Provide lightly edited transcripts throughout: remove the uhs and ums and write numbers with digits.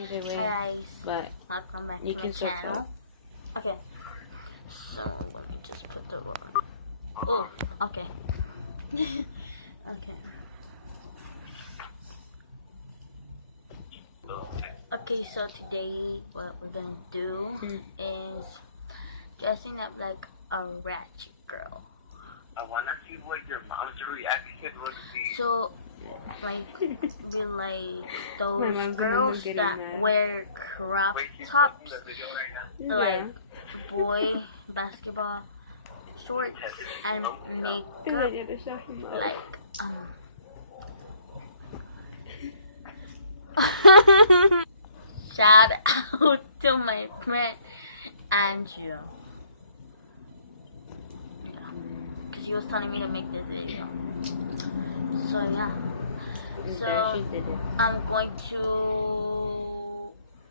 Either way, guys, but welcome back you to can my still channel. talk. Okay, so let me just put the oh, okay. Okay. Okay, so today what we're gonna do is dressing up like a ratchet girl. I wanna see what your mom's reaction would be. So, like, be like My those mom's girls getting that mad. wear crop Wait, she's tops, watching the video right now. Yeah. like boy basketball shorts and makeup, I get to show him up. like shout out to my friend Andrew. She was telling me to make this video. So yeah. And So there she did it. I'm going to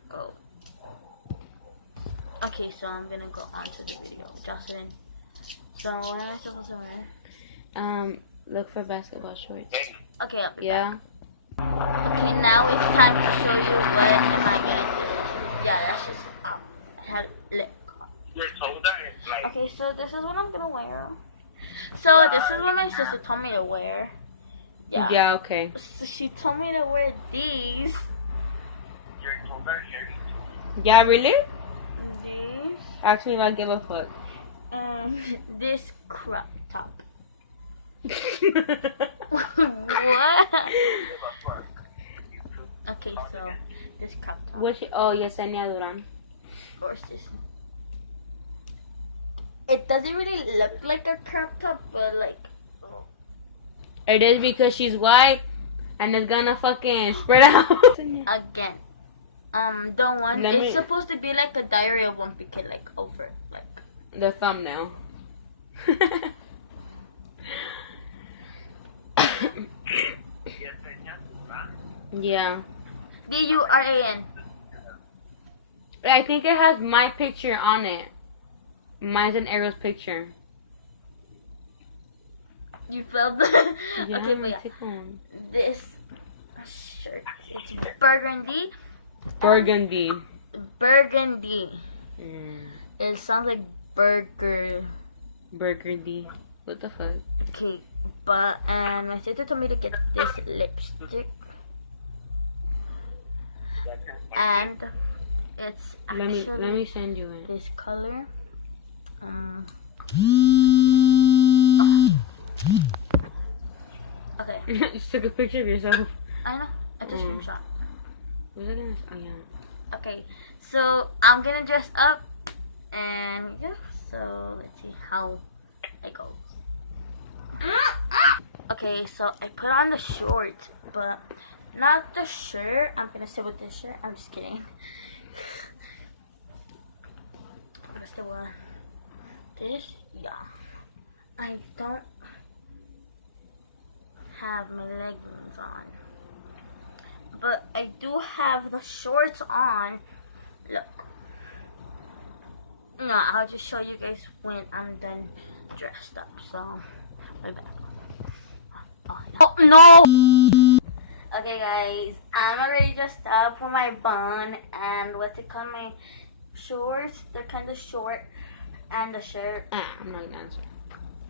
go. Okay, so I'm gonna go on to the video. Jocelyn. So what am I supposed to wear? Look for basketball shorts. Hey, Okay, I'll be Yeah. back. Okay, now it's time to show you what am I getting. Yeah, that's just have lip. your shoulder is like. Okay, so this is what I'm gonna wear. So this is what my sister told me to wear. Yeah, okay. So she told me to wear these. Your shoulder hairy too. Yeah, really? These. Ask me if I give a fuck. And this crop top. What? Give a fuck. Okay, so this crop top. Which, oh, Yesenia Duran. Of course, this. It doesn't really look like a crop top, but like. It is because she's white and it's gonna fucking spread out. Again. The one Let it's me- supposed to be like a Diary of Wimpy Kid, like over, like. The thumbnail. Yeah. DURAN. I think it has my picture on it. Mine's an Ariel's picture. You felt that? Yeah, Okay, but yeah. take one. This shirt. It's burgundy. Burgundy. Burgundy. Mm. It sounds like burger. Burgundy. What the fuck? Okay, but and my sister told me to get this lipstick, and it's actually Let me send you it. this color. Okay, Just took a picture of yourself. I know. I just screenshot. Was I gonna? Oh yeah. Okay, so I'm gonna dress up, and yeah. So let's see how it goes. Okay, so I put on the shorts, but not the shirt. I'm gonna sit with this shirt. I'm just kidding. What's the one? This? Yeah. I don't have my leggings on, but I do have the shorts on. Look. No, I'll just show you guys when I'm done dressed up. So, right back. Oh, no! Okay, guys, I'm already dressed up for my bun and what's it called? My shorts. They're kind of short, and the shirt, I'm not gonna answer.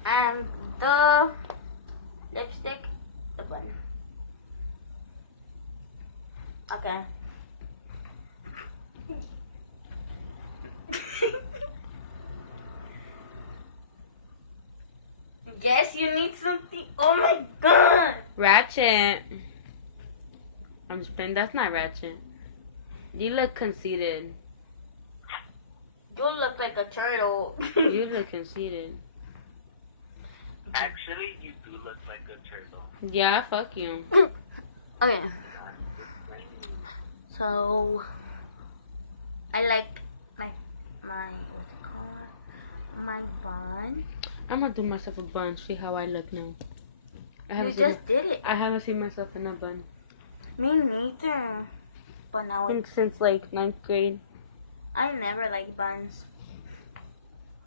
and the lipstick, the bun. Okay. Yes, you need something. Oh my god! Ratchet. I'm just playing. That's not Ratchet. You look conceited. You look like a turtle. You look conceited. Actually, you do look like a turtle. Yeah, fuck you. Okay. So I like my what's it called? My bun. I'm gonna do myself a bun. See how I look now. I You haven't seen. just did it. I haven't seen myself in a bun. Me neither. But now I think since like 9th grade. I never like buns.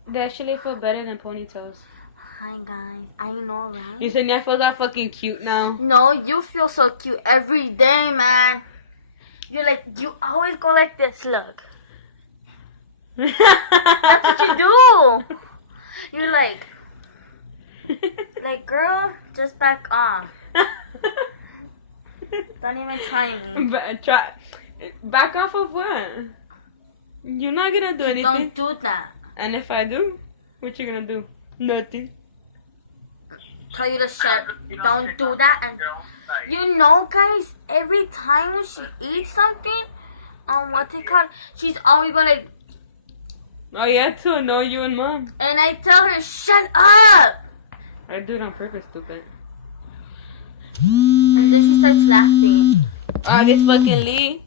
They actually feel better than ponytails. Hi guys, I know, right? You said I feel that fucking cute now. No, you feel so cute every day, man. You're like, you always go like this, look. That's what you do. You're like, girl, just back off. Don't even try me. Back off of what? You're not gonna do anything. Don't do that. And if I do, what you gonna do? Nothing. Tell you to shut. Don't do that. And you know, guys, every time when she eats something, what's it called? She's always gonna. Oh yeah, to annoy you and mom. And I tell her, shut up. I do it on purpose, stupid. And then she starts laughing. Ah, this fucking Lee.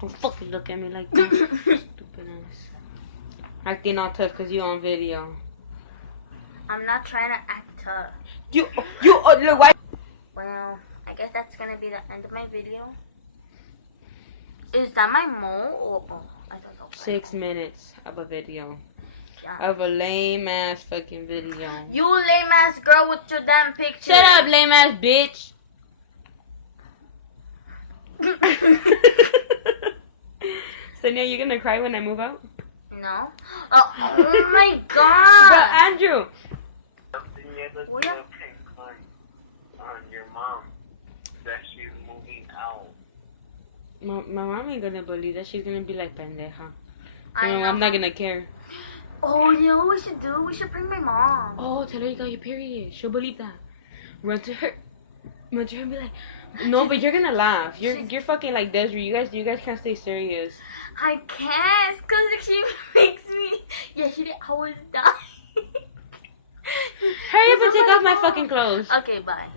Don't fucking look at me like that. Stupid ass. Acting all tough because you on video. I'm not trying to act tough. You, look, why? Well, I guess that's gonna be the end of my video. Is that my mole? Oh, I don't know. 6 minutes of a video. Yeah. Of a lame ass fucking video. You lame ass girl with your damn picture. Shut up, lame ass bitch. Sonia, you gonna cry when I move out? No. Oh my god. But Andrew. What you on your mom that she's moving out. My mom ain't gonna believe that. She's gonna be like pendeja. I know. I'm not gonna care. Oh, you know what we should do? We should bring my mom. Oh, tell her you got your period. She'll believe that. Run to her and be like, no, but you're gonna laugh. You're fucking like Desiree. You guys can't stay serious. I can't, cause she makes me. Yeah, she always die. Hurry up and take off my fucking clothes. Okay, bye.